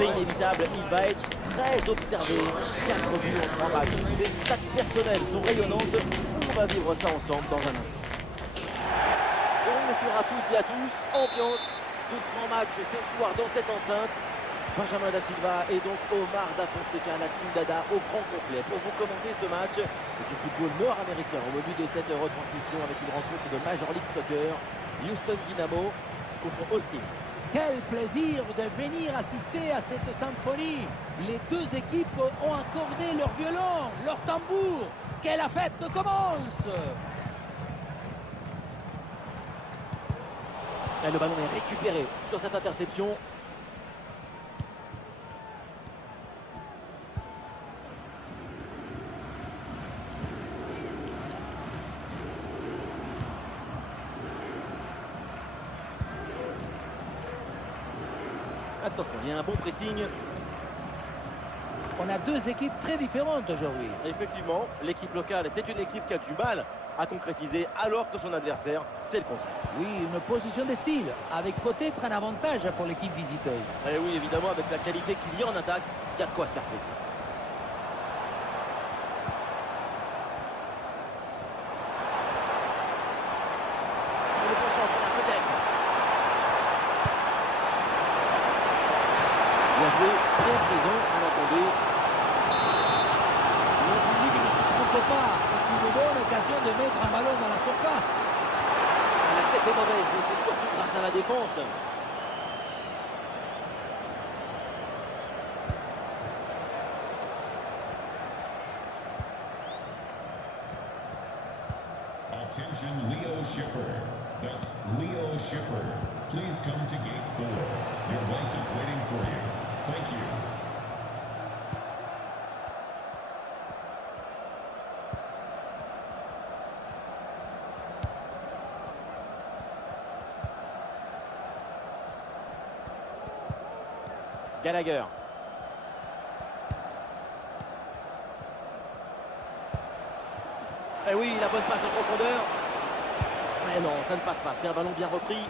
C'est inévitable, il va être très observé. 4 buts en 3 matchs. Ses stats personnelles sont rayonnantes. On va vivre ça ensemble dans un instant. Bonjour à toutes et à tous. Ambiance de grand match ce soir dans cette enceinte. Benjamin Da Silva et donc Omar Da Fonseca, la team Dada au grand complet pour vous commenter ce match du football nord-américain au menu de cette retransmission avec une rencontre de Major League Soccer. Houston Dynamo contre Austin. Quel plaisir de venir assister à cette symphonie. Les deux équipes ont accordé leur violon, leur tambour. Que la fête commence. Et le ballon est récupéré sur cette interception. Attention, il y a un bon pressing. On a deux équipes très différentes aujourd'hui. Effectivement, l'équipe locale, c'est une équipe qui a du mal à concrétiser alors que son adversaire, c'est le contraire. Oui, une position de style, avec peut-être un avantage pour l'équipe visiteuse. Et oui, évidemment, avec la qualité qu'il y a en attaque, il y a de quoi se faire plaisir. Le bon centre, là, peut-être. Bien joué, bien présent, à l'attendé. Le public ne se trompe pas, c'est une bonne occasion de mettre un ballon dans la surface. La tête est mauvaise, mais c'est surtout grâce à la défense. Attention, Leo Schiffer. That's Leo Schiffer. Please come to gate 4. Your wife is waiting for you. Thank you. Gallagher. Eh oui, la bonne passe en profondeur. Mais non, ça ne passe pas. C'est un ballon bien repris.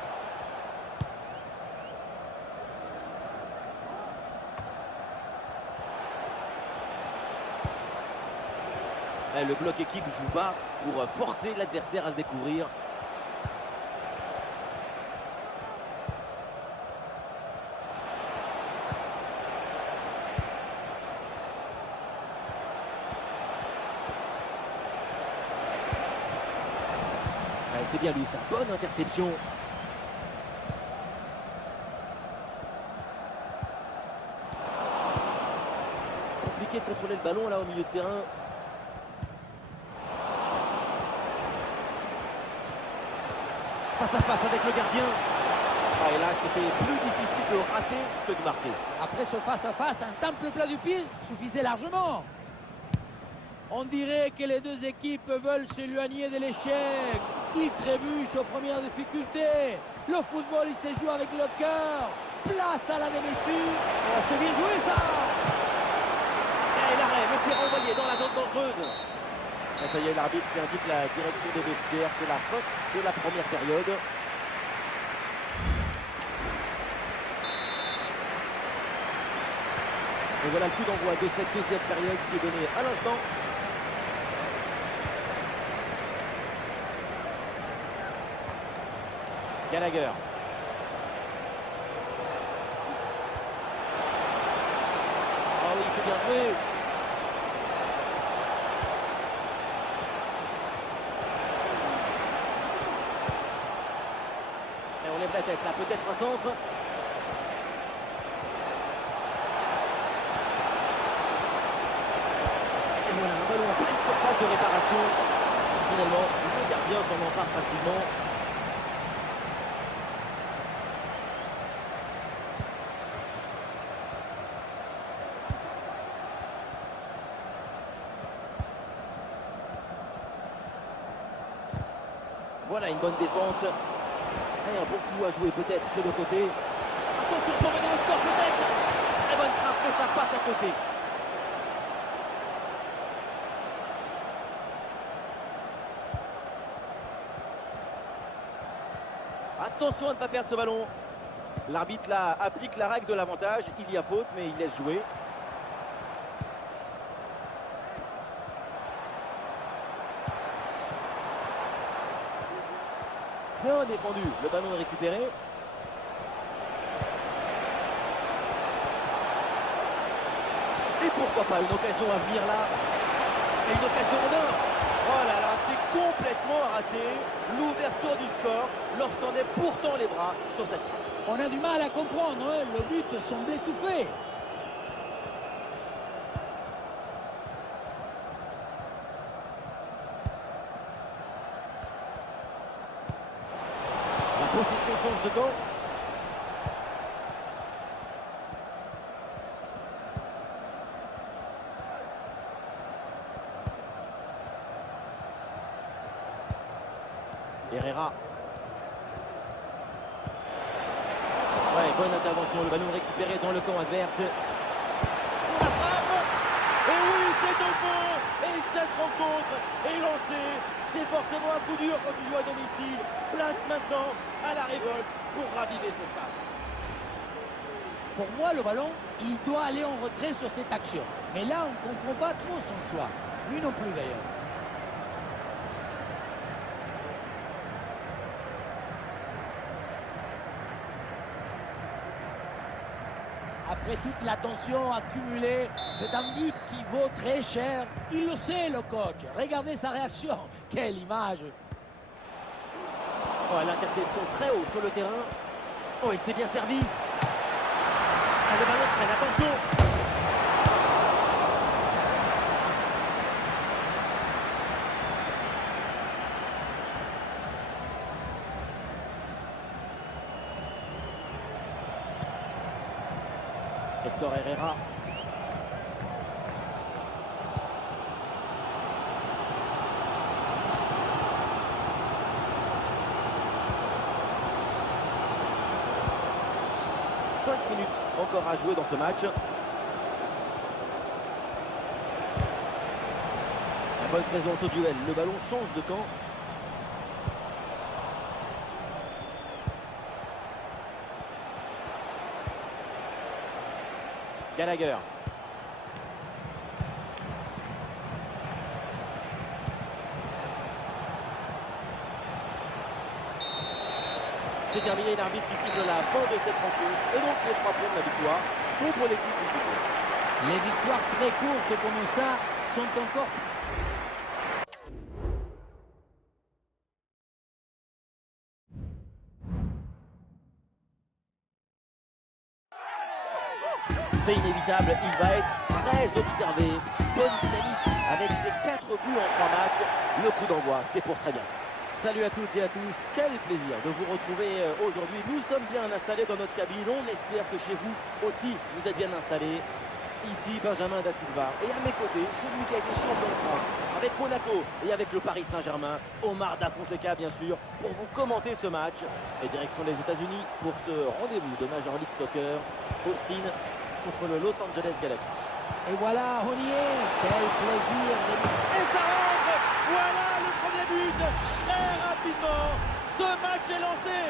Et le bloc équipe joue bas pour forcer l'adversaire à se découvrir. C'est bien lui, sa bonne interception. Compliqué de contrôler le ballon là au milieu de terrain. Face à face avec le gardien. Ah, et là, c'était plus difficile de rater que de marquer. Après ce face-à-face, un simple plat du pied suffisait largement. On dirait que les deux équipes veulent s'éloigner de l'échec. Ils trébuchent aux premières difficultés. Le football, il se joue avec le cœur. Place à la démesure. Oh, c'est bien joué, ça. Et l'arrêt, mais c'est renvoyé dans la zone dangereuse. Et ça y est, l'arbitre qui indique la direction des vestiaires. C'est la fin de la première période. Et voilà le coup d'envoi de cette deuxième période qui est donnée à l'instant. Gallagher. Ah oui, c'est bien joué. Et on lève la tête là, peut-être un centre. Et voilà, un ballon en pleine surface de réparation. Finalement, le gardien s'en empare facilement. Voilà une bonne défense. Et un bon coup à jouer peut-être sur le côté. Attention pour mener au score peut-être. Très bonne frappe, mais ça passe à côté. Attention à ne pas perdre ce ballon. L'arbitre là applique la règle de l'avantage. Il y a faute, mais il laisse jouer. Bien défendu. Le ballon est récupéré. Et pourquoi pas une occasion à venir là. Et une occasion en or. Oh là là, c'est complètement raté. L'ouverture du score lorsqu'on est pourtant les bras sur cette frappe. On a du mal à comprendre, hein. Le but semblait tout fait. La position change de camp. Herrera. Ouais, bonne intervention. Le ballon récupéré dans le camp adverse. La frappe. Et oui, c'est au fond. Et cette rencontre est lancée. C'est forcément un coup dur quand tu joues à domicile. Place maintenant à la révolte pour raviver ce stade. Pour moi, le ballon, il doit aller en retrait sur cette action. Mais là, on ne comprend pas trop son choix. Lui non plus, d'ailleurs. Après toute l'attention accumulée, c'est un but qui vaut très cher. Il le sait, le coach. Regardez sa réaction. Quelle image! Oh, l'interception très haut sur le terrain. Oh, il s'est bien servi. Ah, le ballon traîne, attention. Hector Herrera. Minutes encore à jouer dans ce match. La bonne présence au duel. Le ballon change de camp. Gallagher. C'est terminé, l'arbitre qui siffle la fin de cette rencontre. Et donc les 3 points de la victoire sont pour l'équipe du football. Les victoires très courtes comme ça sont encore... C'est inévitable, il va être très observé. Bonne dynamique avec ses 4 buts en 3 matchs. Le coup d'envoi, c'est pour très bien. Salut à toutes et à tous, quel plaisir de vous retrouver aujourd'hui. Nous sommes bien installés dans notre cabine, on espère que chez vous aussi vous êtes bien installés. Ici Benjamin Da Silva et à mes côtés, celui qui a été champion de France avec Monaco et avec le Paris Saint-Germain, Omar Da Fonseca bien sûr, pour vous commenter ce match. Et direction les États-Unis pour ce rendez-vous de Major League Soccer, Austin contre le Los Angeles Galaxy. Et voilà, on y est. Quel plaisir de... Et ça rentre. Voilà le premier but. Très rapidement, ce match est lancé.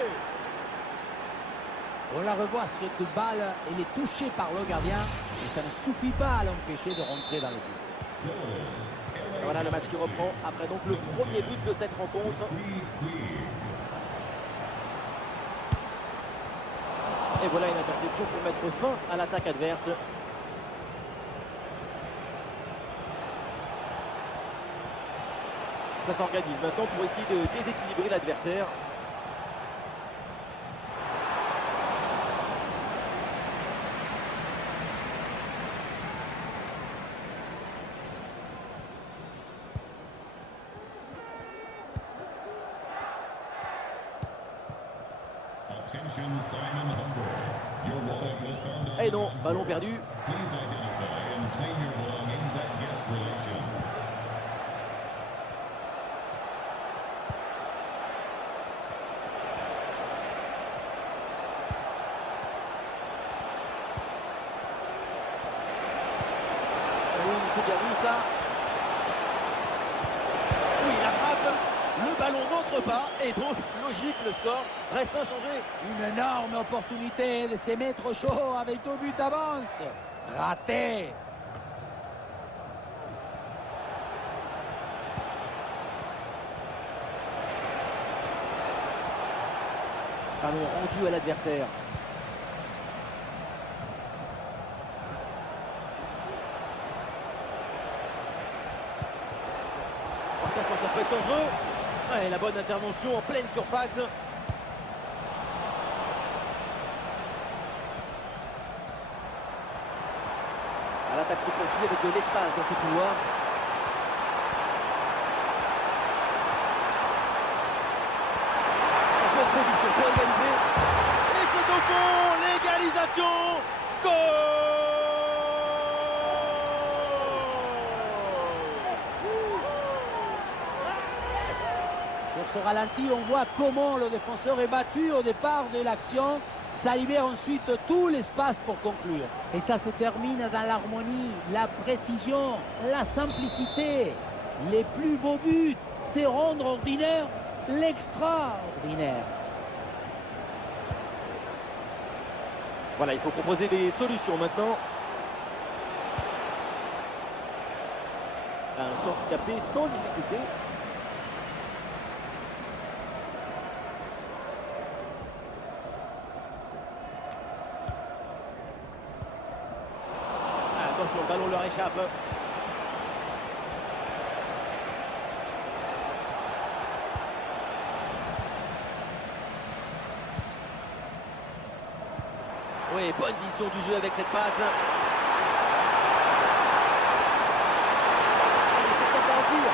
On la revoit, cette balle, elle est touchée par le gardien. Et ça ne suffit pas à l'empêcher de rentrer dans le but. Voilà le match qui reprend après donc le premier but de cette rencontre. Et voilà une interception pour mettre fin à l'attaque adverse. Ça s'organise maintenant pour essayer de déséquilibrer l'adversaire. Et non, ballon perdu. Oui, c'est bien vu ça. Oui, la frappe. Le ballon n'entre pas et donc logique, le score reste inchangé. Une énorme opportunité de se mettre au chaud avec 2 buts d'avance. Raté. Ballon rendu à l'adversaire. Attention, ça peut être dangereux. Ouais, la bonne intervention en pleine surface. L'attaque se poursuit avec de l'espace dans ce couloir. En bonne position pour égaliser. Et c'est au fond, l'égalisation. Goal! Sur ce ralenti, on voit comment le défenseur est battu au départ de l'action. Ça libère ensuite tout l'espace pour conclure. Et ça se termine dans l'harmonie, la précision, la simplicité. Les plus beaux buts, c'est rendre ordinaire l'extraordinaire. Voilà, il faut proposer des solutions maintenant. Un centre capté sans difficulté. Attention, le ballon leur échappe. Oui, bonne vision du jeu avec cette passe. Allez, pourquoi pas en tir.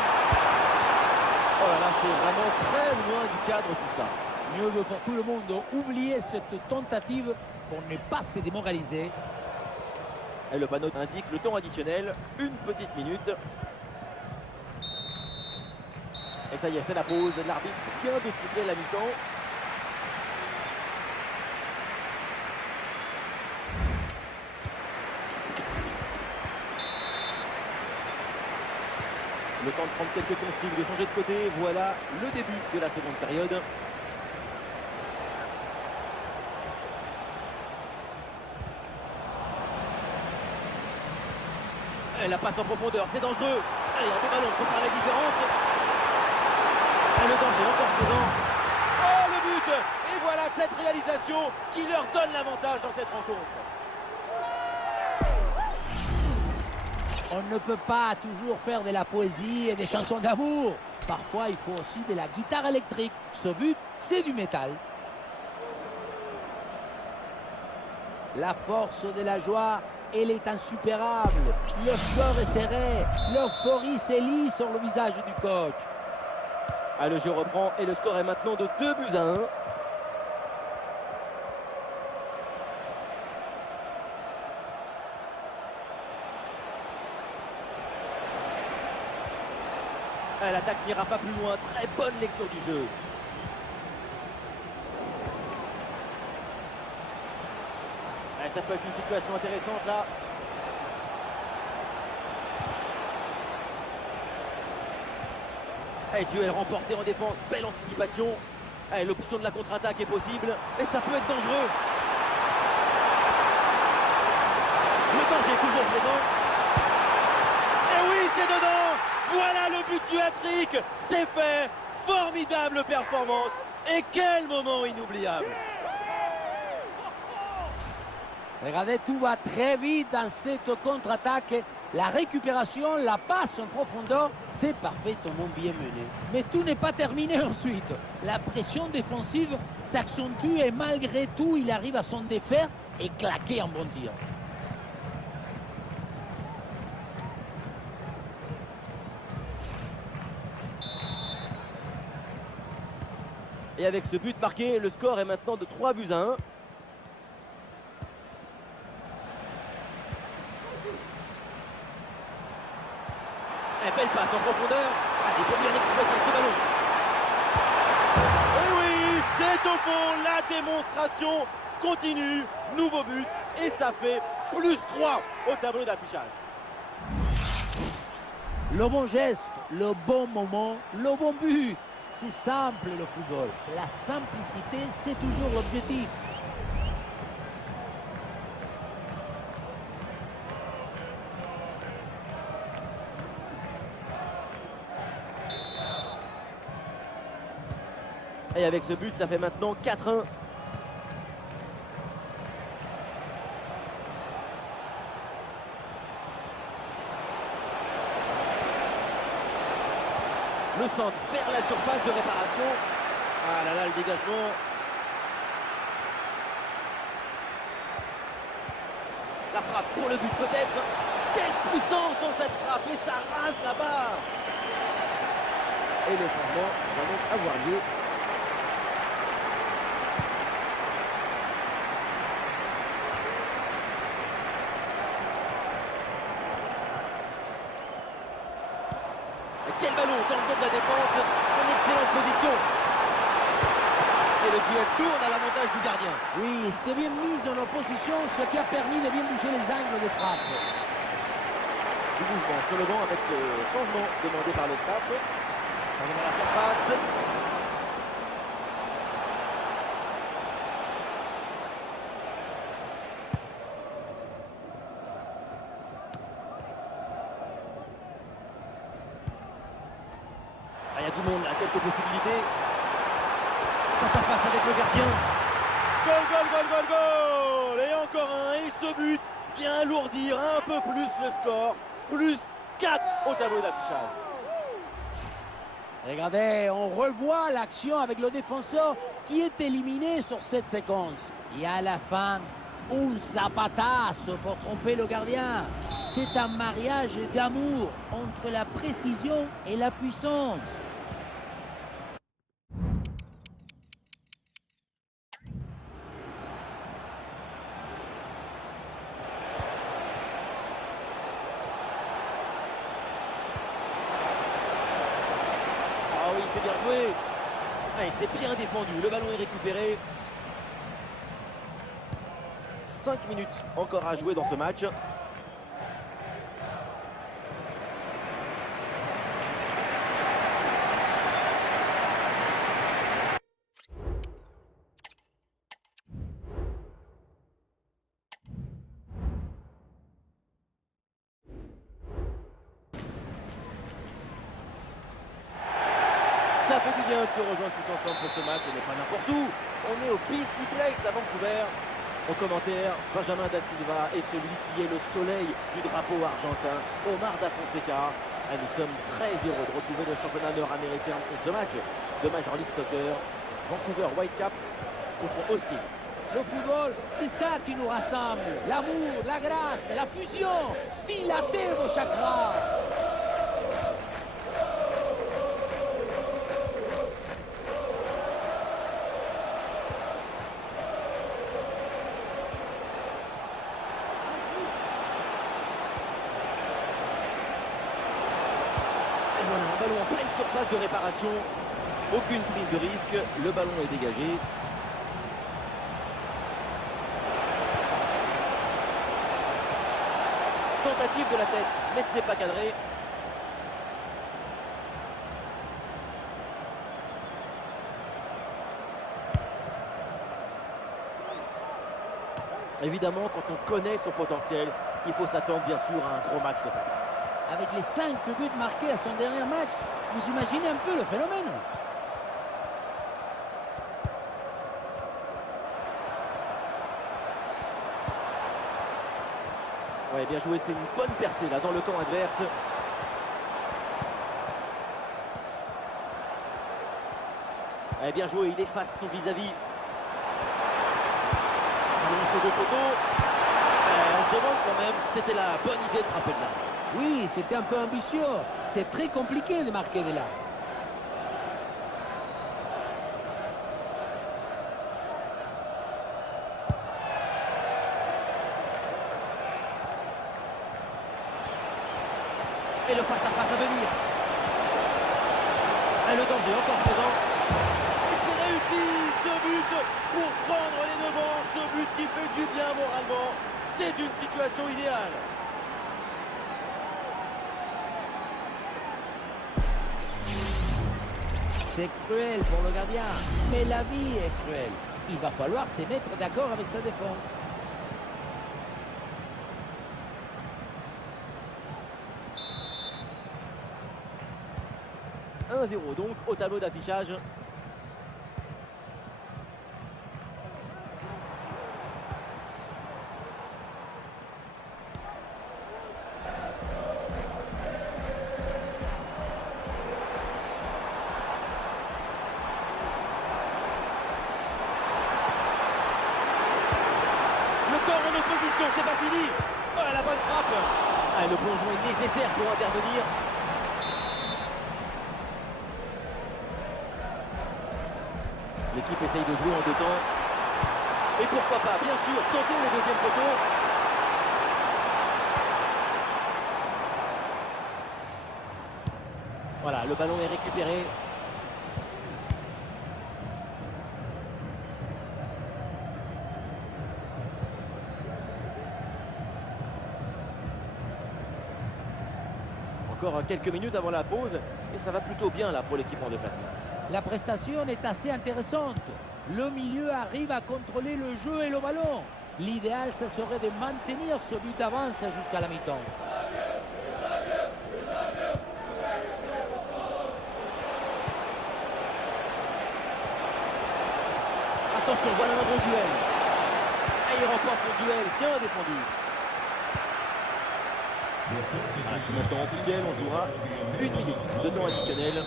Oh là là, c'est vraiment très loin du cadre tout ça. Mieux vaut pour tout le monde oublier cette tentative pour ne pas se démoraliser. Et le panneau indique le temps additionnel, 1 petite minute. Et ça y est, c'est la pause. L'arbitre vient de siffler la mi-temps. Le temps de prendre quelques consignes, de changer de côté. Voilà le début de la seconde période. Et la passe en profondeur, c'est dangereux. Allez, un beau ballon pour faire la différence. Et le danger encore présent. Oh, le but! Et voilà cette réalisation qui leur donne l'avantage dans cette rencontre. On ne peut pas toujours faire de la poésie et des chansons d'amour. Parfois, il faut aussi de la guitare électrique. Ce but, c'est du métal. La force de la joie, elle est insuperable. Le score est serré. L'euphorie s'élit sur le visage du coach. Ah, le jeu reprend et le score est maintenant de 2-1. L'attaque n'ira pas plus loin. Très bonne lecture du jeu. Ça peut être une situation intéressante là. Duel remporté en défense. Belle anticipation. L'option de la contre-attaque est possible. Et ça peut être dangereux. Le danger est toujours présent. Et oui, c'est dedans. Voilà le but du hat-trick. C'est fait. Formidable performance. Et quel moment inoubliable. Regardez, tout va très vite dans cette contre-attaque. La récupération, la passe en profondeur, c'est parfaitement bien mené. Mais tout n'est pas terminé ensuite. La pression défensive s'accentue et malgré tout, il arrive à s'en défaire et claquer un bon tir. Et avec ce but marqué, le score est maintenant de 3-1. Belle passe en profondeur. Il faut bien exploiter ce ballon. Et oui, c'est au fond. La démonstration continue. Nouveau but. Et ça fait +3 au tableau d'affichage. Le bon geste, le bon moment, le bon but. C'est simple le football. La simplicité, c'est toujours l'objectif. Et avec ce but, ça fait maintenant 4-1. Le centre vers la surface de réparation. Ah là là, le dégagement. La frappe pour le but peut-être. Quelle puissance dans cette frappe. Et ça rase la barre. Et le changement va donc avoir lieu. Quel ballon dans le dos de la défense, en excellente position. Et le duel tourne à l'avantage du gardien. Oui, il s'est bien mis en opposition, ce qui a permis de bien bouger les angles de frappe. Du mouvement sur le banc avec ce changement demandé par le staff. On est à la surface. Il y a du monde là, quelques possibilités. Face à face avec le gardien. Goal, goal, goal, goal, goal. Et encore un. Et ce but vient alourdir un peu plus le score. Plus 4 au tableau d'affichage. Regardez, on revoit l'action avec le défenseur qui est éliminé sur cette séquence. Et à la fin, un zapatazo pour tromper le gardien. C'est un mariage d'amour entre la précision et la puissance. Ah oui, c'est bien joué. Ah, c'est bien défendu. Le ballon est récupéré. 5 minutes encore à jouer dans ce match. Ça fait du bien de se rejoindre tous ensemble pour ce match. On n'est pas n'importe où. On est au BC Place à Vancouver. Au commentaire, Benjamin Da Silva et celui qui est le soleil du drapeau argentin, Omar Da Fonseca. Et nous sommes très heureux de retrouver le championnat nord-américain pour ce match de Major League Soccer. Vancouver Whitecaps contre Austin. Le football, c'est ça qui nous rassemble. L'amour, la grâce, la fusion. Dilatez vos chakras. Voilà, un ballon en pleine surface de réparation. Aucune prise de risque. Le ballon est dégagé. Tentative de la tête, mais ce n'est pas cadré. Évidemment, quand on connaît son potentiel, il faut s'attendre bien sûr à un gros match de sa part. Avec les 5 buts marqués à son dernier match, vous imaginez un peu le phénomène. Ouais, bien joué, c'est une bonne percée là dans le camp adverse. Ouais, bien joué, il efface son vis-à-vis. Ballon sur deux poteaux. On se demande quand même si c'était la bonne idée de frapper de là. Oui, c'était un peu ambitieux. C'est très compliqué de marquer de là. Et le face-à-face à venir. Et le danger encore présent. Et c'est réussi ce but pour prendre les devants. Ce but qui fait du bien moralement. C'est une situation idéale. C'est cruel pour le gardien, mais la vie est cruelle. Il va falloir se mettre d'accord avec sa défense. « 1-0 donc au tableau d'affichage. En opposition, c'est pas fini. Oh, la bonne frappe. Ah, le plongeon est nécessaire pour intervenir. L'équipe essaye de jouer en deux temps. Et pourquoi pas, bien sûr, tenter le deuxième poteau. Voilà, le ballon est récupéré. Encore quelques minutes avant la pause et ça va plutôt bien là pour l'équipe en déplacement. La prestation est assez intéressante. Le milieu arrive à contrôler le jeu et le ballon. L'idéal, ce serait de maintenir ce but d'avance jusqu'à la mi-temps. Attention, voilà un bon duel. Et il remporte son duel, bien défendu. Voilà, c'est maintenant officiel, on jouera 1 minute de temps additionnel.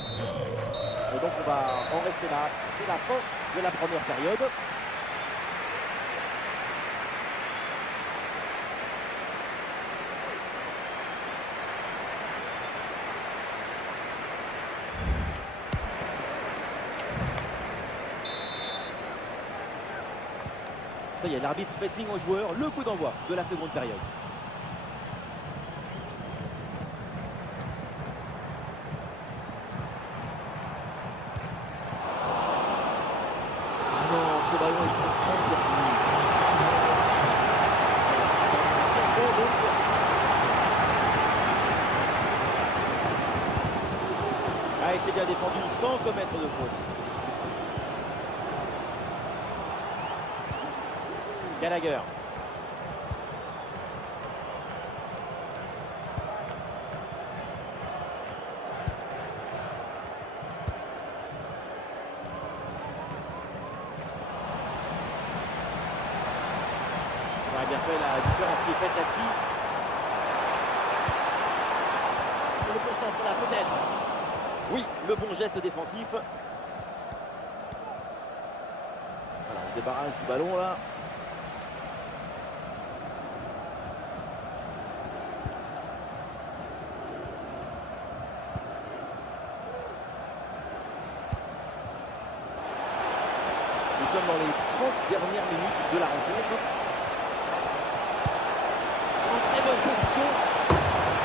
Et donc on va en rester là. C'est la fin de la première période. Ça y est, l'arbitre fait signe aux joueurs, le coup d'envoi de la seconde période. Ce ballon est complètement ah, il s'est bien défendu sans commettre de faute. Gallagher. On a bien fait la différence qui est faite là-dessus. Le bon centre là peut-être. Oui, le bon geste défensif. Voilà, on débarrasse du ballon là. Nous sommes dans les 30 dernières minutes de la rencontre. En très bonne position.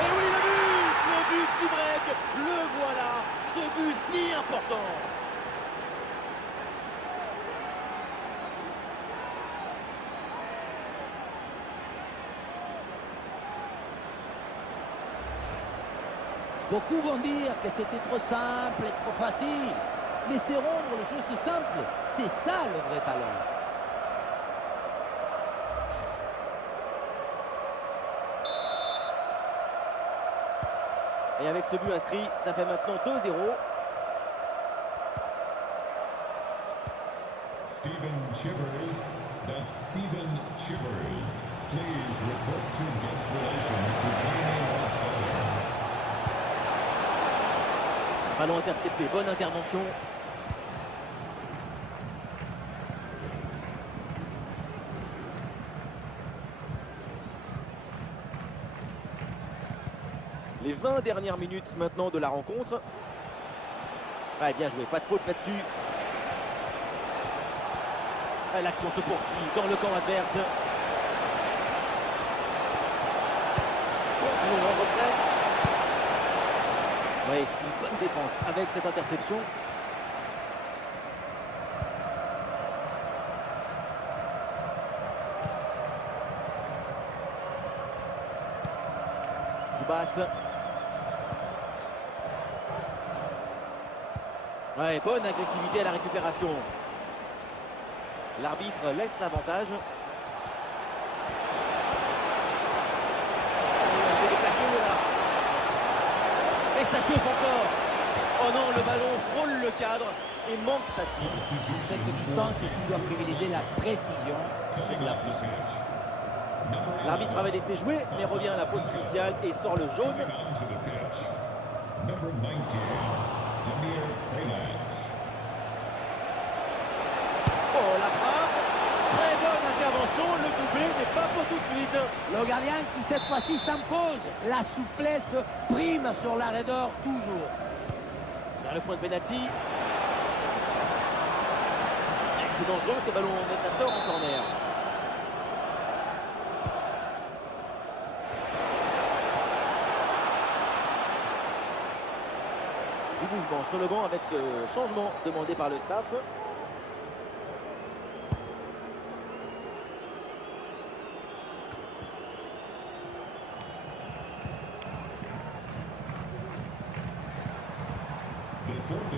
Et oui, le but du break. Le voilà, ce but si important. Beaucoup vont dire que c'était trop simple et trop facile. Mais c'est rendre les choses simples. C'est ça le vrai talent. Et avec ce but inscrit, ça fait maintenant 2-0. Stephen Chivers, that's Stephen Chivers. Please report to guest relations to Jamie Rossler. Ballon intercepté, bonne intervention. Les 20 dernières minutes maintenant de la rencontre. Ah, bien joué, pas de faute là-dessus. Ah, l'action se poursuit dans le camp adverse. Bon, en retrait. Oui, c'est une bonne défense avec cette interception. Basse. Ouais, bonne agressivité à la récupération. L'arbitre laisse l'avantage. Et ça chauffe encore. Oh non, le ballon frôle le cadre et manque sa cible. À cette distance, tu dois privilégier la précision sur la pousse. L'arbitre avait laissé jouer, mais revient à la faute initiale et sort le jaune. Oh, la frappe. Très bonne intervention. Le doublé n'est pas pour tout de suite. Le gardien qui cette fois-ci s'impose. La souplesse prime sur l'arrêt d'or toujours. Vers le point de pénalty. C'est dangereux ce ballon, mais ça sort en corner. Du mouvement sur le banc avec ce changement demandé par le staff.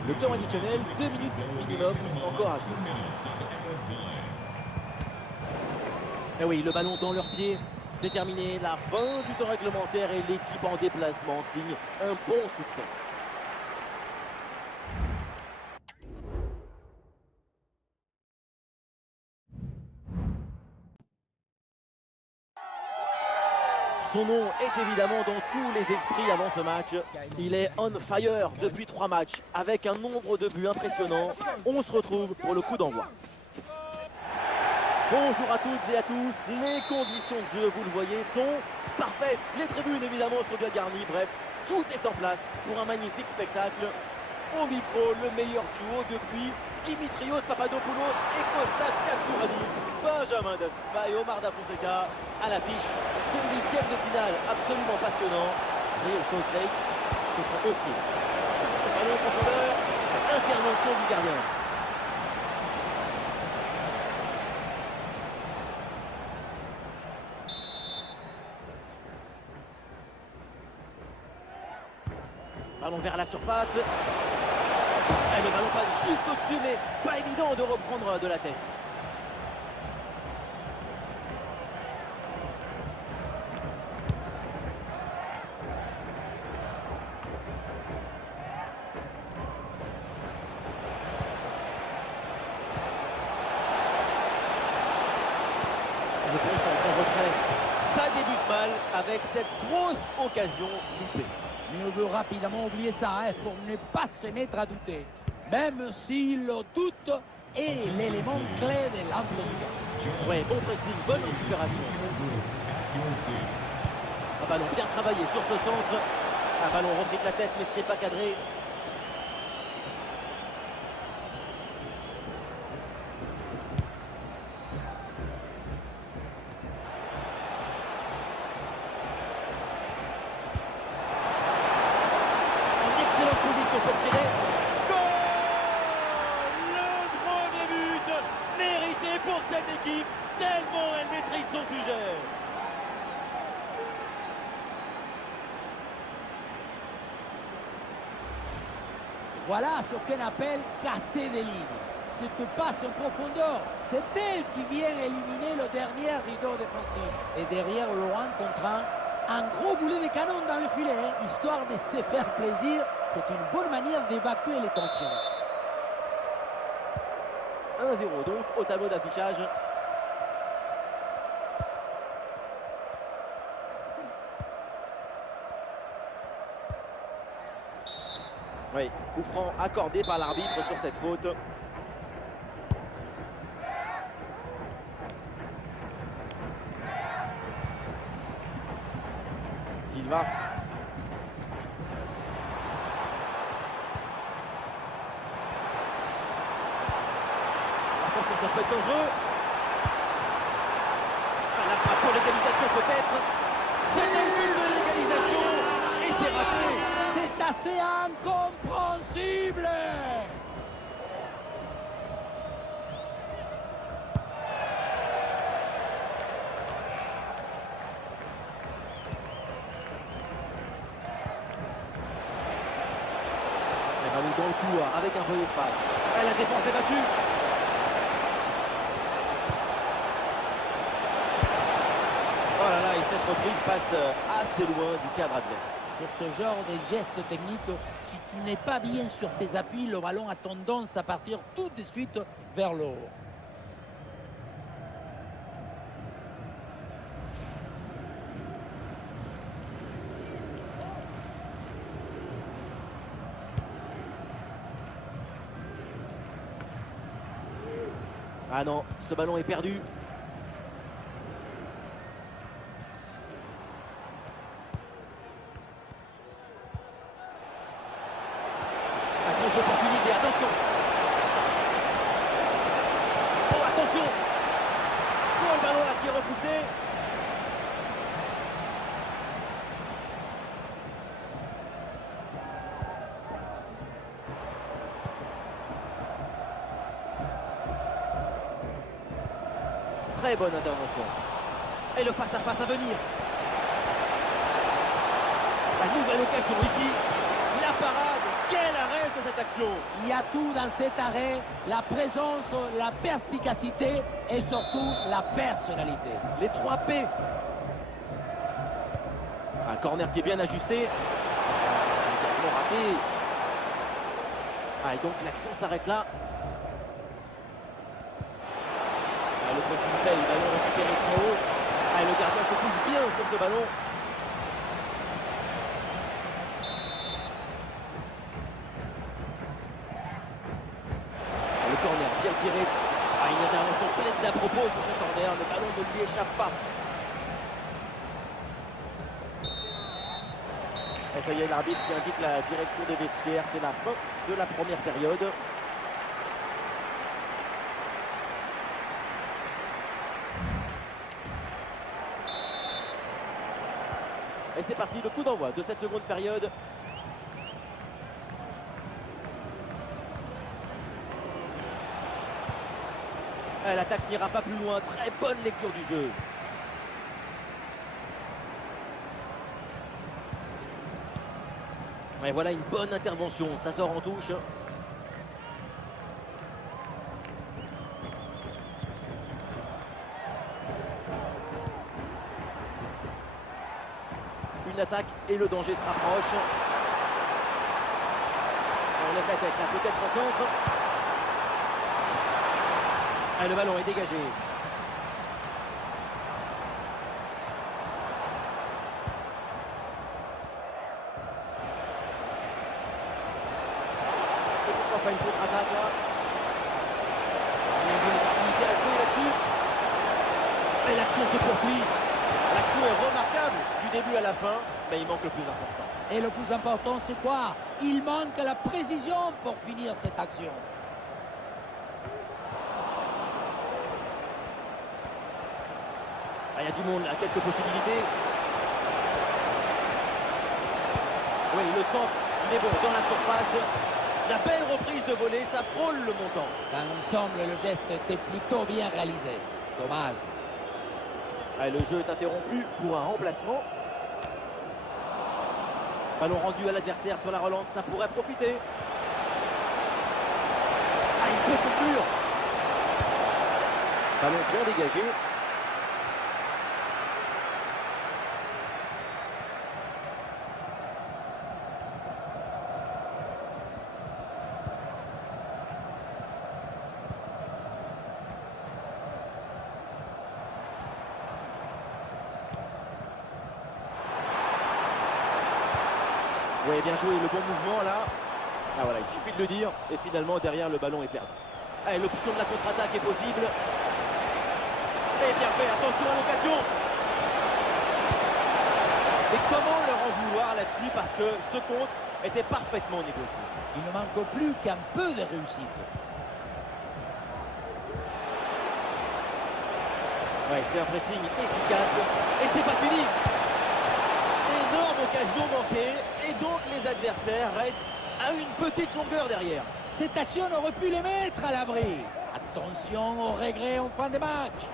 Le temps additionnel, 2 minutes minimum, encore à jouer. Et oui, le ballon dans leurs pieds, c'est terminé. La fin du temps réglementaire et l'équipe en déplacement signe un bon succès. Son nom est évidemment dans tous les esprits avant ce match. Il est on fire depuis 3 matchs avec un nombre de buts impressionnant. On se retrouve pour le coup d'envoi. Bonjour à toutes et à tous. Les conditions de jeu, vous le voyez, sont parfaites. Les tribunes évidemment sont bien garnies. Bref, tout est en place pour un magnifique spectacle. Au micro, le meilleur duo depuis Dimitrios Papadopoulos et Kostas Katsouranis. Benjamin Da Silva et Omar Da Fonseca à l'affiche. Son 8e de finale absolument passionnant. Real Salt Lake contre Austin. Sur ballon en profondeur, intervention du gardien. Ballon vers la surface. Et le ballon passe juste au-dessus, mais pas évident de reprendre de la tête. Et le ballon s'en fait retrait. Ça débute mal avec cette grosse occasion loupée. Mais on veut rapidement oublier ça pour ne pas se mettre à douter. Même si le doute est l'élément clé de l'entraînement. Ouais, bon pressing, bonne récupération. Un ballon bien travaillé sur ce centre. Un ballon repris de la tête, mais ce n'est pas cadré. Pour cette équipe, tellement elle maîtrise son sujet. Voilà ce qu'on appelle casser des lignes. Cette passe en profondeur, c'est elle qui vient éliminer le dernier rideau défensif. Et derrière, Laurent contre un gros boulet de canon dans le filet, histoire de se faire plaisir. C'est une bonne manière d'évacuer les tensions. 1-0 donc au tableau d'affichage. Oui, coup franc accordé par l'arbitre sur cette faute. Silva. Ça peut être dangereux. La frappe pour l'égalisation peut-être. C'était le but de l'égalisation et c'est raté. C'est assez incompréhensible. Et ballon dans le couloir avec un peu d'espace. La défense est battue. Oh là là, et cette reprise passe assez loin du cadre adverse. Sur ce genre de gestes techniques, si tu n'es pas bien sur tes appuis, le ballon a tendance à partir tout de suite vers le haut. Ah non, ce ballon est perdu. Grosse opportunité, attention. Oh, attention. Oh, le ballon là qui est repoussé. Très bonne intervention. Et le face-à-face à venir. La nouvelle occasion ici. La parade. Quel arrêt sur cette action. Il y a tout dans cet arrêt, la présence, la perspicacité et surtout la personnalité. Les 3 P. Un corner qui est bien ajusté. Engagement raté. Et donc l'action s'arrête là. Le précipitat, le ballon récupéré très haut. Le gardien se couche bien sur ce ballon. Le corner bien tiré. Une intervention pleine d'à propos sur ce corner. Le ballon ne lui échappe pas. Et ça y est, l'arbitre qui indique la direction des vestiaires. C'est la fin de la première période. Et c'est parti, le coup d'envoi de cette seconde période. L'attaque n'ira pas plus loin. Très bonne lecture du jeu. Et voilà une bonne intervention. Ça sort en touche. Une attaque et le danger se rapproche. On lève la tête là, peut-être un centre. Le ballon est dégagé. Et pourquoi pas une contre-attaque là. Il y a une opportunité à jouer là-dessus. Et l'action se poursuit. L'action est remarquable du début à la fin, mais il manque le plus important. Et le plus important, c'est quoi? Il manque la précision pour finir cette action. Il y a du monde là, quelques possibilités. Oui, le centre, il est bon dans la surface. La belle reprise de volée, ça frôle le montant. Dans l'ensemble, le geste était plutôt bien réalisé. Dommage. Le jeu est interrompu pour un remplacement. Ballon rendu à l'adversaire sur la relance, ça pourrait profiter. Il peut conclure. Ballon bien dégagé. Oui, bien joué, le bon mouvement là. Voilà, il suffit de le dire. Et finalement, derrière, le ballon est perdu. L'option de la contre-attaque est possible. Et bien fait, attention à l'occasion. Et comment leur en vouloir là-dessus, parce que ce contre était parfaitement négocié. Il ne manque plus qu'un peu de réussite. Ouais, c'est un pressing efficace. Et c'est pas fini. Énorme occasion manquée. Et donc les adversaires restent à une petite longueur derrière. Cette action aurait pu les mettre à l'abri. Attention au regret en fin de match.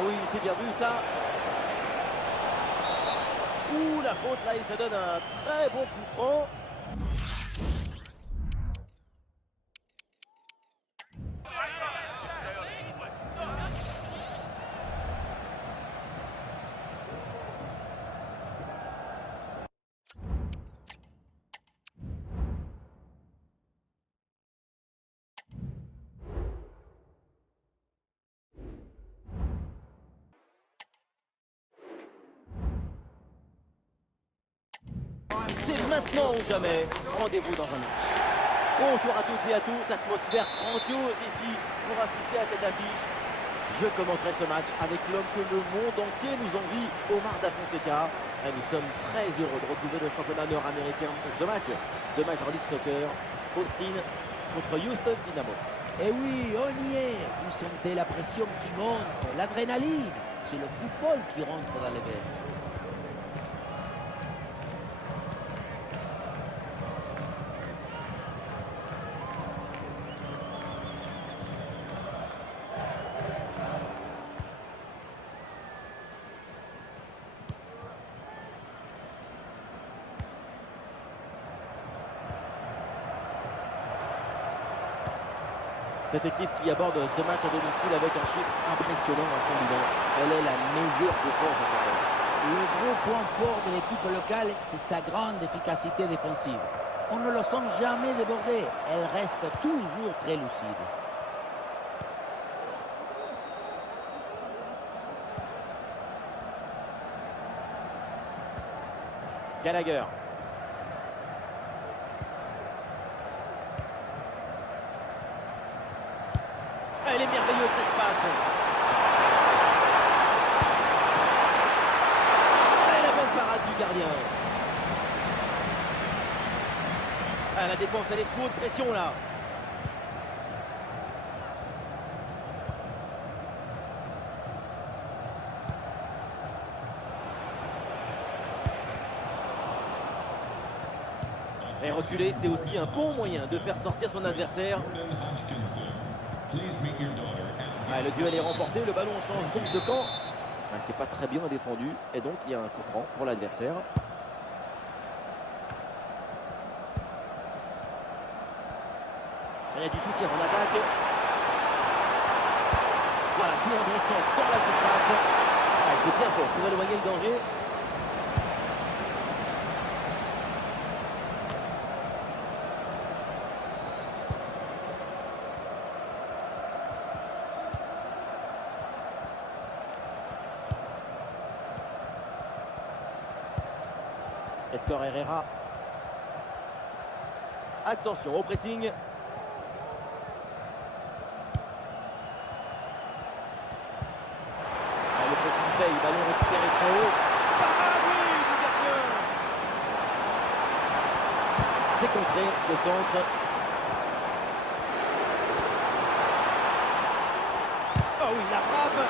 Oui, c'est bien vu ça. Ouh, la faute là, et ça donne un très bon coup franc. C'est maintenant ou jamais. Rendez-vous dans un instant. Bonsoir à toutes et à tous. Atmosphère grandiose ici pour assister à cette affiche. Je commenterai ce match avec l'homme que le monde entier nous envie, Omar Da Fonseca. Et nous sommes très heureux de retrouver le championnat nord-américain pour ce match de Major League Soccer. Austin contre Houston Dynamo. Et oui, on y est. Vous sentez la pression qui monte, l'adrénaline. C'est le football qui rentre dans les veines. Cette équipe qui aborde ce match à domicile avec un chiffre impressionnant à son bilan. Elle est la meilleure défense du championnat. Le gros point fort de l'équipe locale, c'est sa grande efficacité défensive. On ne le sent jamais déborder. Elle reste toujours très lucide. Gallagher. Elle est merveilleuse cette passe. Et la bonne parade du gardien. Ah, la défense, elle est sous haute pression là. Et reculer, c'est aussi un bon moyen de faire sortir son adversaire. Ah, le duel est remporté, le ballon change donc de camp. Ah, c'est pas très bien défendu et donc il y a un coup franc pour l'adversaire. Il y a du soutien en attaque. Voilà, c'est un bon centre dans la surface. Ah, c'est bien fort pour éloigner le danger. Hector Herrera. Attention au pressing. Le pressing paye, ballon récupéré très haut. Parade, oui, du gardien. C'est contré ce centre. Oh oui, la frappe.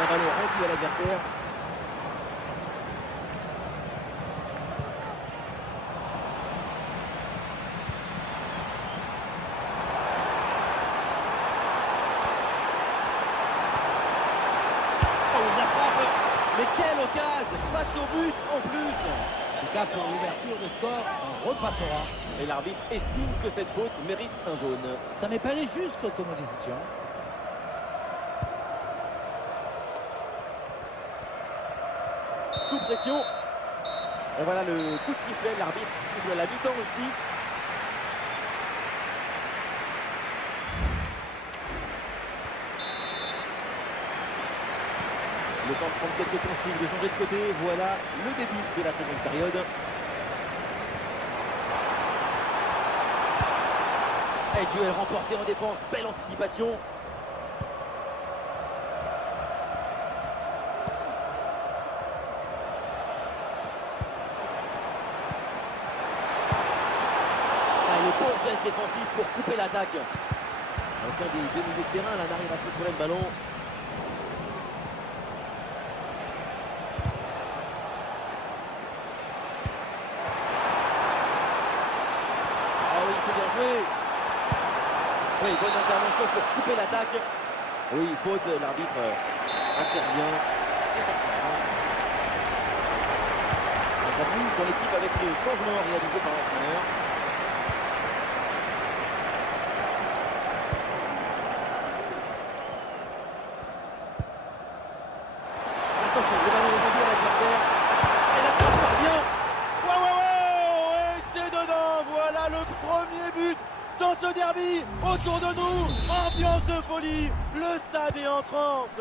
Un ballon rendu à l'adversaire. Mais quelle occasion face au but en plus. En tout cas, pour l'ouverture de score, on repassera. Et l'arbitre estime que cette faute mérite un jaune. Ça me paraît juste comme décision. Sous pression. Et voilà le coup de sifflet. L'arbitre siffle la mi-temps aussi. Le temps de prendre quelques consignes, de changer de côté. Voilà le début de la seconde période. Et duel remporté en défense. Belle anticipation. Ah, le bon geste défensif pour couper l'attaque. Aucun des deux milieux de terrain là n'arrive à contrôler le ballon. C'est bien joué. Oui, bonne intervention pour couper l'attaque. Oui, faute, l'arbitre intervient. C'est important. Ça bouge dans l'équipe avec ce changement réalisé par l'entraîneur. Attention, le ballon est rendu à l'adversaire. Et la frappe part bien. Ouais, ouais, ouais. Et c'est dedans. Voilà le premier but dans ce derby. Autour de nous, ambiance de folie. Le stade est en transe.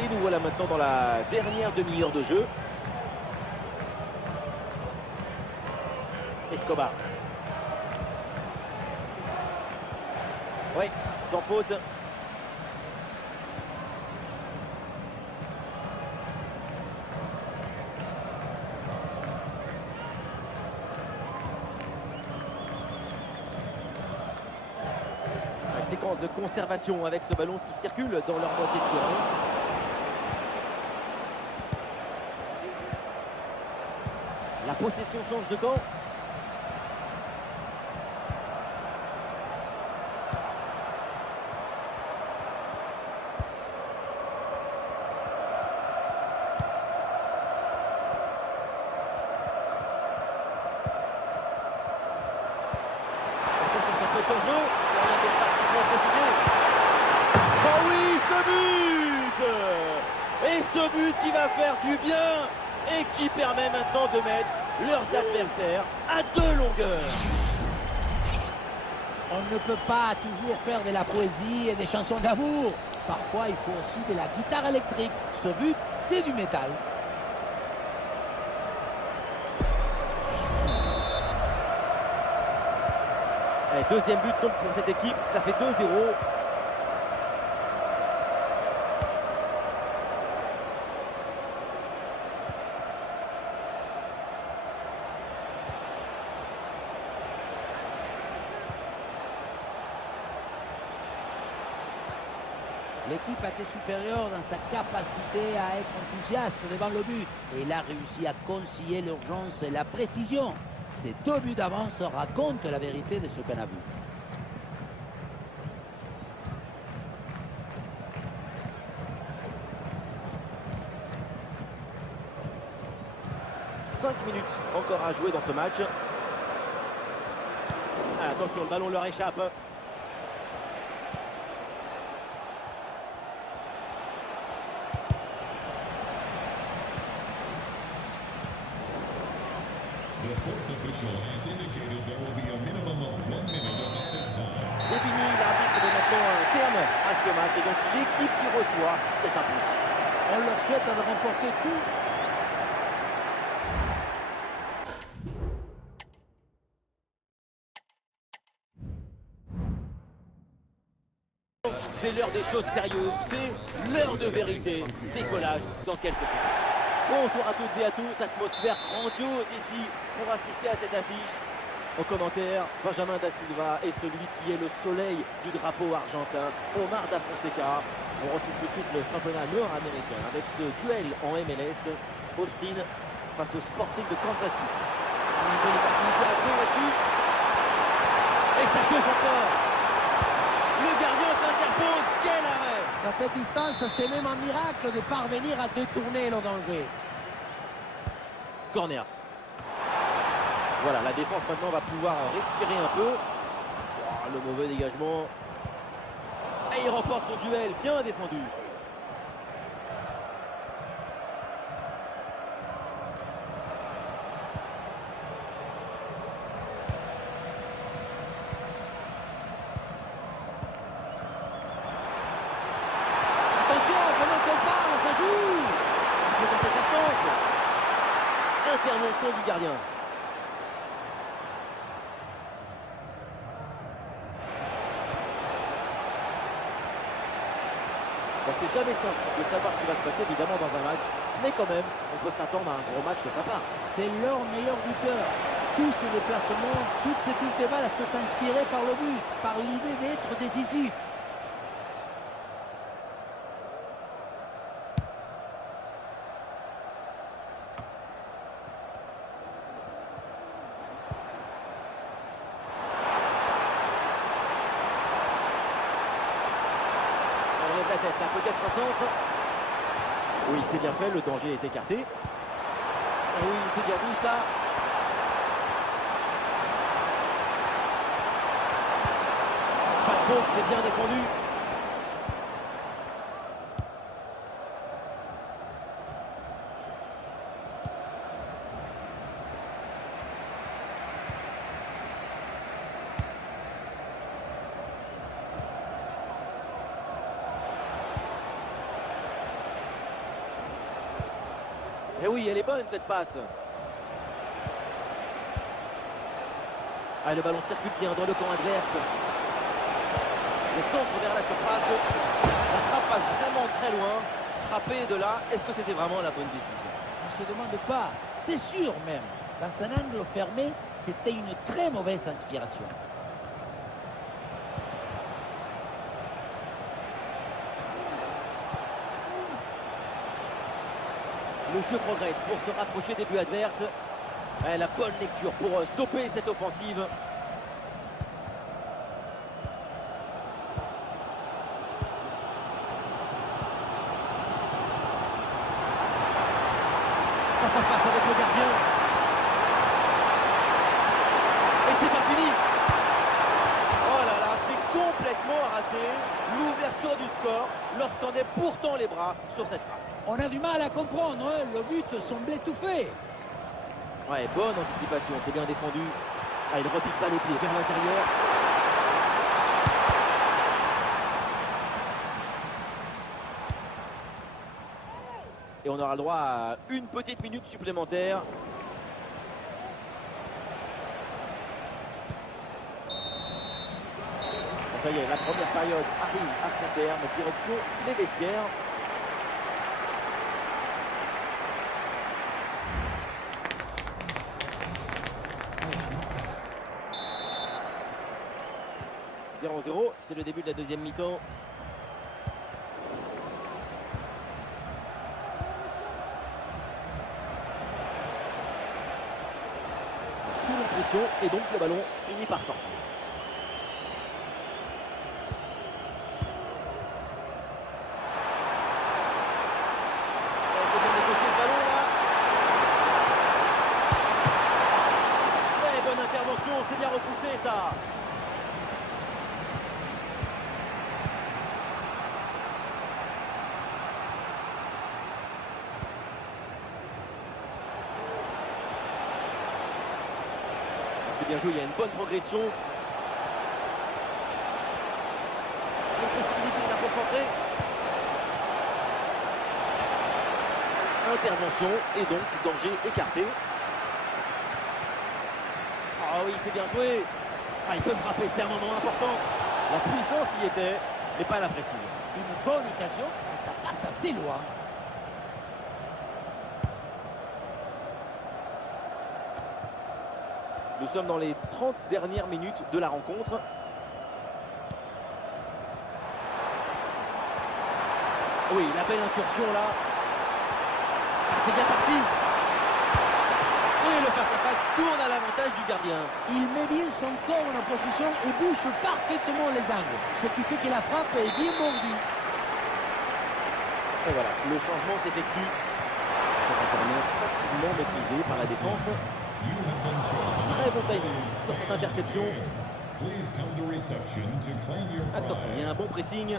Et nous voilà maintenant dans la dernière demi-heure de jeu. Escobar. Oui, sans faute. Une séquence de conservation avec ce ballon qui circule dans leur moitié de terrain. La possession change de camp. Attention, ça peut être en jeu. Il y a rien d'espace qui peut en profiter. Oh oui, ce but! Et ce but qui va faire du bien et qui permet maintenant de mettre leurs adversaires à 2 longueurs. On ne peut pas toujours faire de la poésie et des chansons d'amour. Parfois, il faut aussi de la guitare électrique. Ce but, c'est du métal. Allez, deuxième but donc pour cette équipe, ça fait 2-0. L'équipe a été supérieure dans sa capacité à être enthousiaste devant le but. Et il a réussi à concilier l'urgence et la précision. Ces 2 buts d'avance racontent la vérité de ce qu'on a vu. « 5 minutes encore à jouer dans ce match. » Attention, le ballon leur échappe. The fourth official has indicated there will be a minimum of 1 minute of added time. C'est fini, l'arbitre donne maintenant un terme à ce match. Et donc l'équipe qui reçoit, c'est imposé. On leur souhaite de remporter tout. C'est l'heure des choses sérieuses, c'est l'heure de vérité. Décollage dans quelques secondes. Bonsoir à toutes et à tous, atmosphère grandiose ici pour assister à cette affiche. Au commentaire, Benjamin Da Silva et celui qui est le soleil du drapeau argentin, Omar Da Fonseca. On retrouve tout de suite le championnat nord-américain avec ce duel en MLS, Austin face au Sporting de Kansas City. Une bonne opportunité à jouer là-dessus. Et ça chauffe encore. Le gardien s'interpose, quel arrêt! À cette distance, c'est même un miracle de parvenir à détourner le danger. Corner. Voilà, la défense maintenant va pouvoir respirer un peu. Oh, le mauvais dégagement. Et il remporte son duel, bien défendu. Intervention du gardien. Bon, c'est jamais simple de savoir ce qui va se passer évidemment dans un match, mais quand même, on peut s'attendre à un gros match de sa part. C'est leur meilleur buteur. Tous ces déplacements, toutes ces touches de balle sont inspirées par le but, par l'idée d'être décisif. peut-être, là, peut-être un centre. Oui, c'est bien fait, le danger est écarté. Ah oui, c'est bien vu ça. Pas de faute, c'est bien défendu. Et oui, elle est bonne cette passe. Ah, le ballon circule bien dans le camp adverse. Le centre vers la surface. La frappe passe vraiment très loin. Frapper de là, est-ce que c'était vraiment la bonne décision? On ne se demande pas, c'est sûr même. Dans un angle fermé, c'était une très mauvaise inspiration. Le jeu progresse pour se rapprocher des buts adverses. La bonne lecture pour stopper cette offensive. Face à face avec le gardien. Et c'est pas fini. Oh là là, c'est complètement raté. L'ouverture du score leur tendait pourtant les bras sur cette frappe. On a du mal à comprendre, hein. Le but semblait tout fait. Ouais, bonne anticipation, c'est bien défendu. Ah, il ne repique pas les pieds vers l'intérieur. Et on aura le droit à une petite minute supplémentaire. Bon, ça y est, la première période arrive à son terme. Direction les vestiaires. « 0-0, c'est le début de la deuxième mi-temps. Sous la pression, et donc le ballon finit par sortir. Il faut bien négocier ce ballon là. Ouais, bonne intervention, c'est bien repoussé ça. C'est bien joué, il y a une bonne progression. Une possibilité de la concentrer. Intervention et donc danger écarté. Ah oui, c'est bien joué. Ah, il peut frapper, c'est un moment important. La puissance y était, mais pas la précision. Une bonne occasion, mais ça passe assez loin. Nous sommes dans les 30 dernières minutes de la rencontre. Oui, la belle incursion là. Ah, c'est bien parti. Et le face-à-face tourne à l'avantage du gardien. Il met bien son corps en position et bouche parfaitement les angles, ce qui fait que la frappe est bien mordue. Et voilà, le changement s'effectue. C'est un corner facilement maîtrisé par la défense. You have been chosen Très bon timing sur cette interception. Please come to reception to claim your Attention, il y a un prize. bon pressing.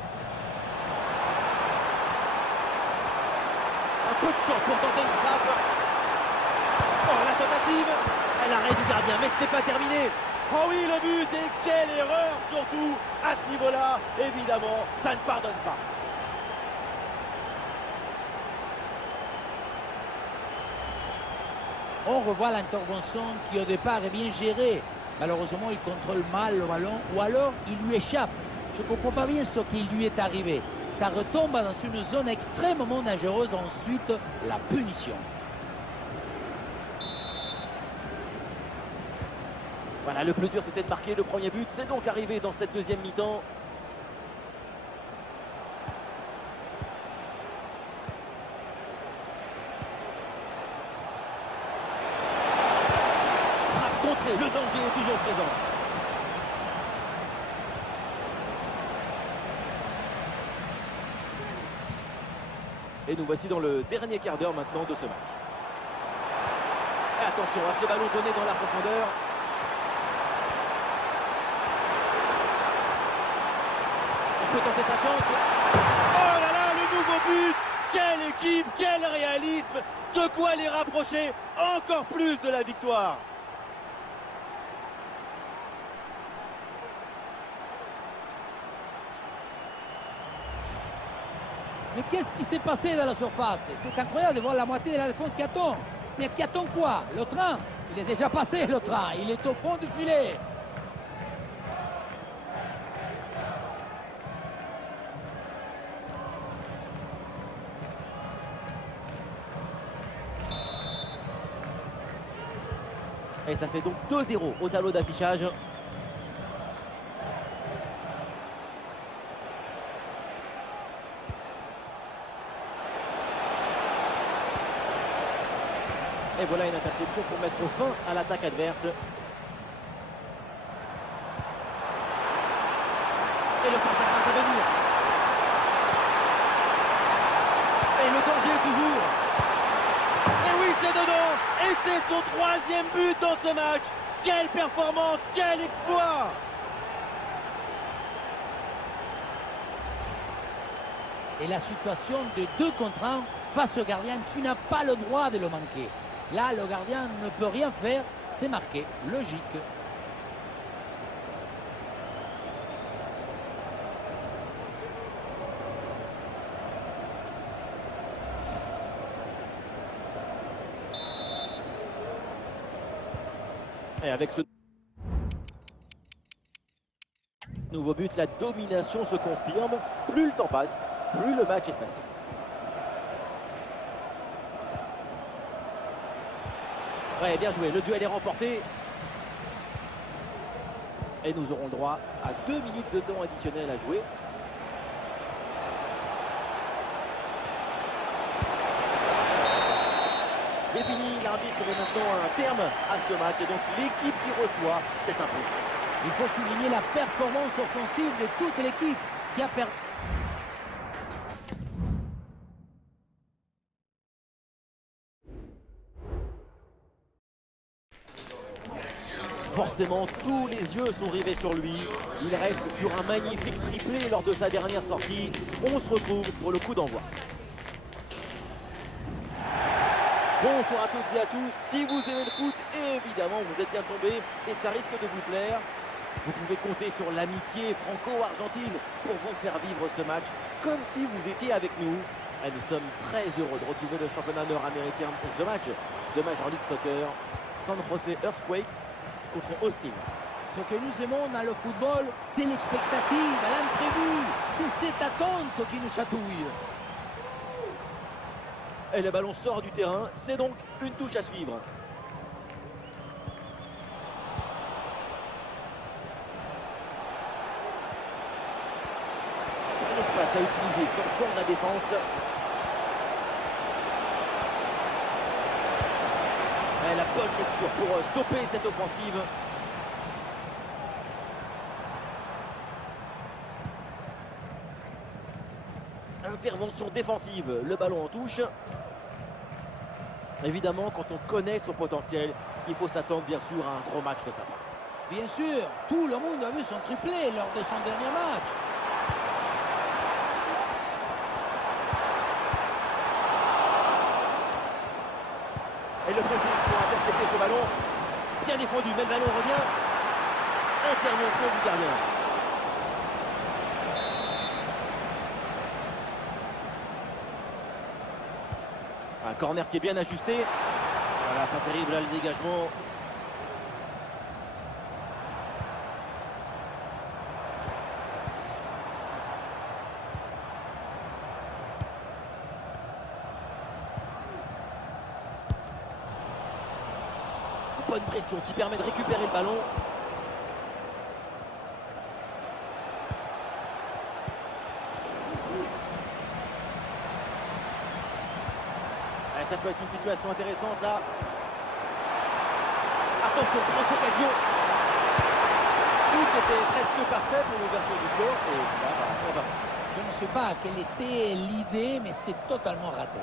Un peu de champ pour tenter une frappe. Oh, la tentative. Elle arrête du gardien, mais ce n'est pas terminé. Oh oui, le but, et quelle erreur surtout à ce niveau-là. Évidemment, ça ne pardonne pas. On revoit l'intervention qui au départ est bien gérée. Malheureusement, il contrôle mal le ballon ou alors il lui échappe. Je ne comprends pas bien ce qui lui est arrivé. Ça retombe dans une zone extrêmement dangereuse. Ensuite, la punition. Voilà, le plus dur c'était de marquer le premier but. C'est donc arrivé dans cette deuxième mi-temps. Frappe contrée, le danger est toujours présent. Et nous voici dans le dernier quart d'heure maintenant de ce match. Et attention à ce ballon donné dans la profondeur. Il peut tenter sa chance. Oh là là, le nouveau but! Quelle équipe, quel réalisme! De quoi les rapprocher encore plus de la victoire. Mais qu'est-ce qui s'est passé dans la surface? C'est incroyable de voir la moitié de la défense qui attend. Mais qui attend quoi? Le train? Il est déjà passé le train, il est au fond du filet. Et ça fait donc 2-0 au tableau d'affichage. Et voilà une interception pour mettre fin à l'attaque adverse. Et le face-à-face à venir. Et le danger toujours. Et oui, c'est dedans. Et c'est son 3e but dans ce match. Quelle performance, quel exploit! Et la situation de 2 contre 1 face au gardien, tu n'as pas le droit de le manquer. Là, le gardien ne peut rien faire, c'est marqué, logique. Et avec ce nouveau but, la domination se confirme. Plus le temps passe, plus le match est facile. Ouais, bien joué, le duel est remporté. Et nous aurons le droit à 2 minutes de temps additionnel à jouer. C'est fini, l'arbitre met maintenant un terme à ce match. Et donc l'équipe qui reçoit s'est imposée. Il faut souligner la performance offensive de toute l'équipe qui a perdu. Forcément, tous les yeux sont rivés sur lui. Il reste sur un magnifique triplé lors de sa dernière sortie. On se retrouve pour le coup d'envoi. Bonsoir à toutes et à tous. Si vous aimez le foot, évidemment, vous êtes bien tombés et ça risque de vous plaire. Vous pouvez compter sur l'amitié franco-argentine pour vous faire vivre ce match comme si vous étiez avec nous. Et nous sommes très heureux de retrouver le championnat nord-américain pour ce match de Major League Soccer. San Jose Earthquakes contre Austin. Ce que nous aimons dans le football, c'est l'expectative, l'imprévu. C'est cette attente qui nous chatouille. Et le ballon sort du terrain, c'est donc une touche à suivre. Un espace à utiliser sur le fond de la défense. Et la bonne lecture pour stopper cette offensive. Intervention défensive, le ballon en touche. Évidemment, quand on connaît son potentiel, il faut s'attendre bien sûr à un gros match de sa part. Bien sûr, tout le monde a vu son triplé lors de son dernier match. Et le pressing pour intercepter ce ballon. Bien défendu, mais le ballon revient. Intervention du gardien. Un corner qui est bien ajusté. Voilà, pas terrible là le dégagement. Bonne pression qui permet de récupérer le ballon. Ça peut être une situation intéressante là. Attention, grosse occasion. Tout était presque parfait pour l'ouverture du score. Et là, voilà, ça va. Je ne sais pas quelle était l'idée, mais c'est totalement raté.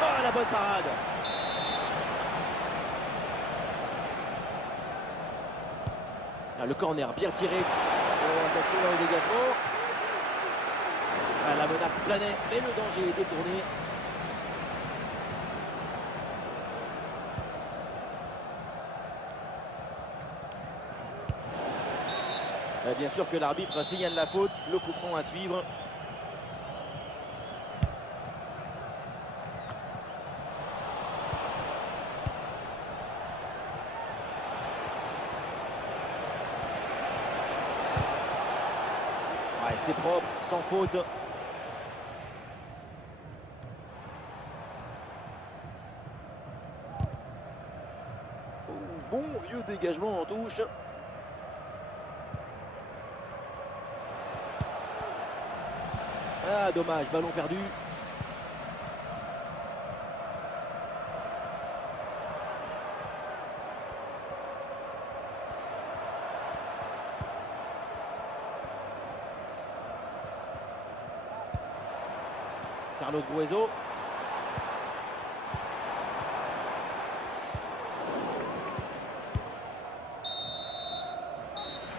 Oh, la bonne parade. Ah, le corner bien tiré. Oh, attention là au dégagement. Ah, la menace planait, mais le danger est détourné. Bien sûr que l'arbitre signale la faute, le coup franc à suivre. Ouais, c'est propre, sans faute. Bon vieux dégagement en touche. Ah, dommage, ballon perdu. Carlos Gruezo.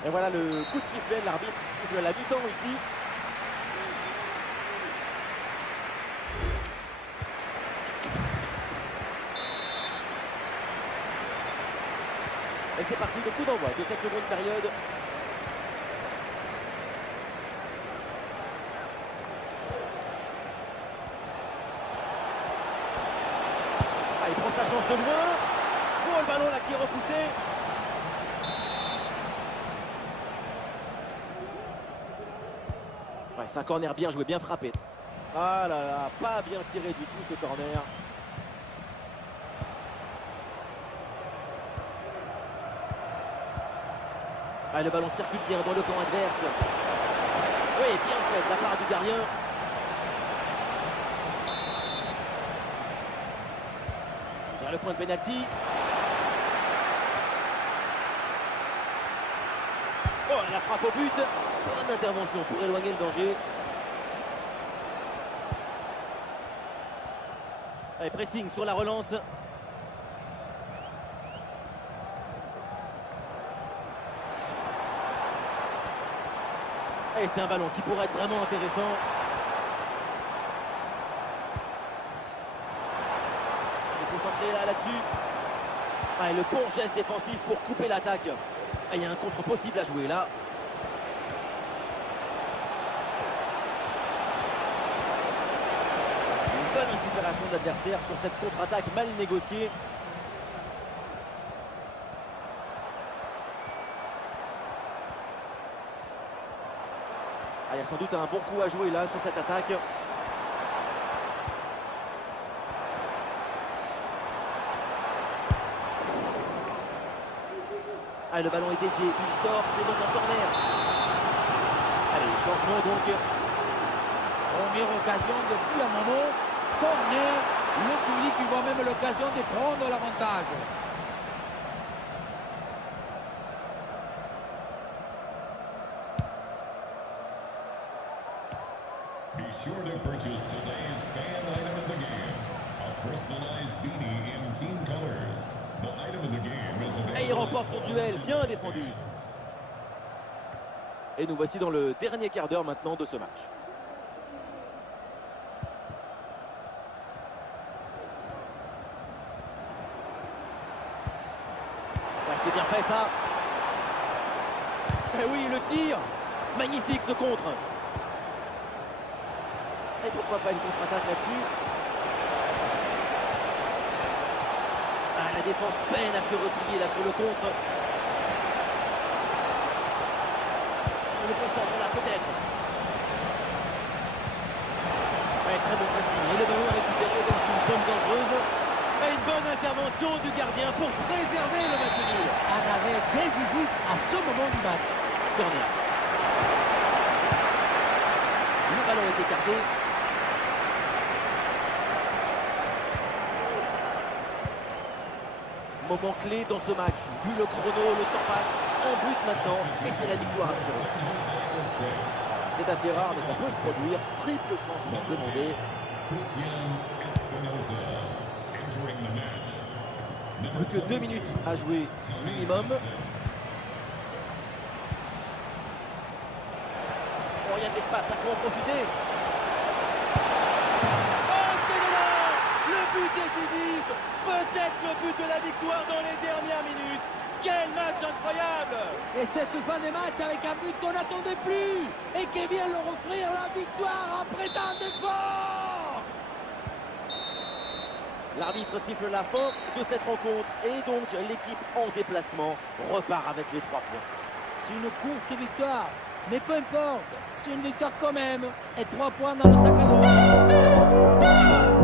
Et voilà le coup de sifflet, l'arbitre siffle la mi-temps ici. Et c'est parti, le coup d'envoi de cette seconde période. Ah, il prend sa chance de loin. Oh, le ballon là qui est repoussé. Ouais, c'est un corner bien joué, bien frappé. Ah là là, pas bien tiré du tout ce corner. Ah, le ballon circule bien dans le camp adverse. Oui, bien fait de la part du gardien. Vers le point de pénalty. Oh, la frappe au but. Bonne intervention pour éloigner le danger. Allez, pressing sur la relance. Et c'est un ballon qui pourrait être vraiment intéressant. Il faut centrer là-dessus. Ah, et le bon geste défensif pour couper l'attaque. Ah, il y a un contre possible à jouer là. Une bonne récupération de l'adversaire sur cette contre-attaque mal négociée. Il y a sans doute un bon coup à jouer là sur cette attaque. Ah, le ballon est dévié, il sort, c'est donc un corner. Allez, changement donc. Première occasion depuis un moment. Corner. Le public qui voit même l'occasion de prendre l'avantage. Be sure to purchase today's fan item of the game. A personalized beanie in team colors. The item of the game is available. Et il remporte son duel, bien défendu. Et nous voici dans le dernier quart d'heure maintenant de ce match. Ouais, c'est bien fait ça. Et oui, le tir. Magnifique ce contre. Et pourquoi pas une contre-attaque là-dessus. Ah, la défense peine à se replier là sur le contre. On le concentre là peut-être. Ouais, très bon pressing. Et le ballon récupéré dans une zone dangereuse. Et une bonne intervention du gardien pour préserver le match nul. Un arrêt décisif à ce moment du match. Corner. ballon est écarté. Moment clé dans ce match. Vu le chrono, le temps passe. Un but maintenant et c'est la victoire assurée. C'est assez rare mais ça peut se produire. Triple changement demandé. Plus que 2 minutes à jouer minimum. Oh, il y a de l'espace, là, faut en profiter. Oh, c'est dedans! Le but décisif! Peut-être le but de la victoire dans les dernières minutes. Quel match incroyable! Et cette fin de match avec un but qu'on n'attendait plus et qui vient leur offrir la victoire après tant d'efforts. L'arbitre siffle la fin de cette rencontre et donc l'équipe en déplacement repart avec les 3 points. C'est une courte victoire, mais peu importe, c'est une victoire quand même et 3 points dans le sac à dos.